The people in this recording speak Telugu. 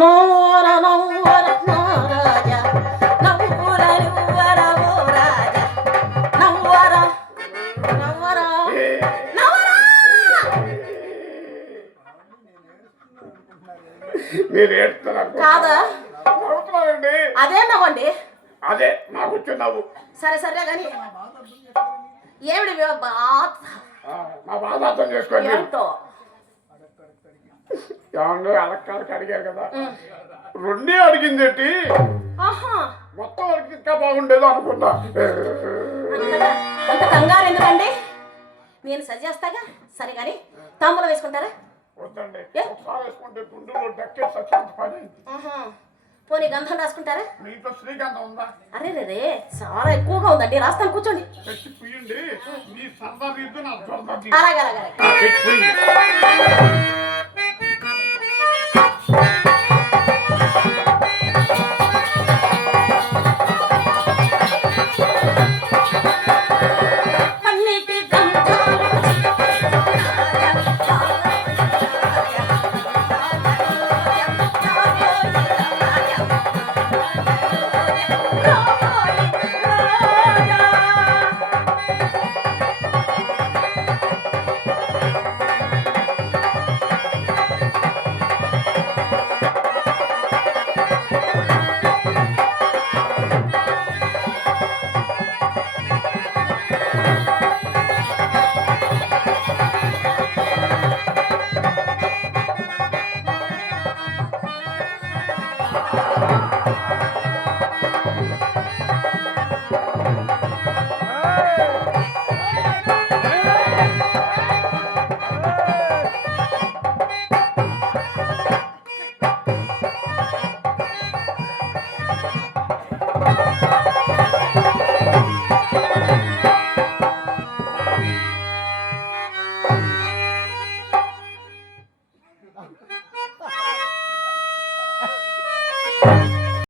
నవ్వర నవ్వర రాజా నవ్వుర నువ్వర ఓ రాజా నవ్వర నవ్వర నవ్వర. మీరు ఏడుస్తారా కాదా? నవ్వుతున్నారండి. అదే నవ్వండి. అదే నాకు వచ్చే నవ్వు. సరే సరే కానీ ఏమిటి మా బాధ అర్థం చేసుకోండి. ఏంటో ఏమన్నా అలక్కాలకి అడిగారు కదా, రెండే అడిగింది ఏంటి, మొత్తం అడిగి ఇంకా బాగుండేది అనుకున్నా. అంత కంగారు ఎందుకండి, నేను సరి చేస్తాగా. సరే కానీ తాంబూలం వేసుకుంటారా? వద్దండి, ఒకసారి వేసుకుంటే గుండెలో డక్కే సత్యంత పని. పోనీ గంధం రాసుకుంటారా? మీతో శ్రీగంధం ఉందా? అరే రే చాలా ఎక్కువగా ఉందండి, రాస్తాను కూర్చోండి. తెచ్చి పుయ్యండి, మీ సరదా తీద్దు నా సరదా. అలాగే అలాగే.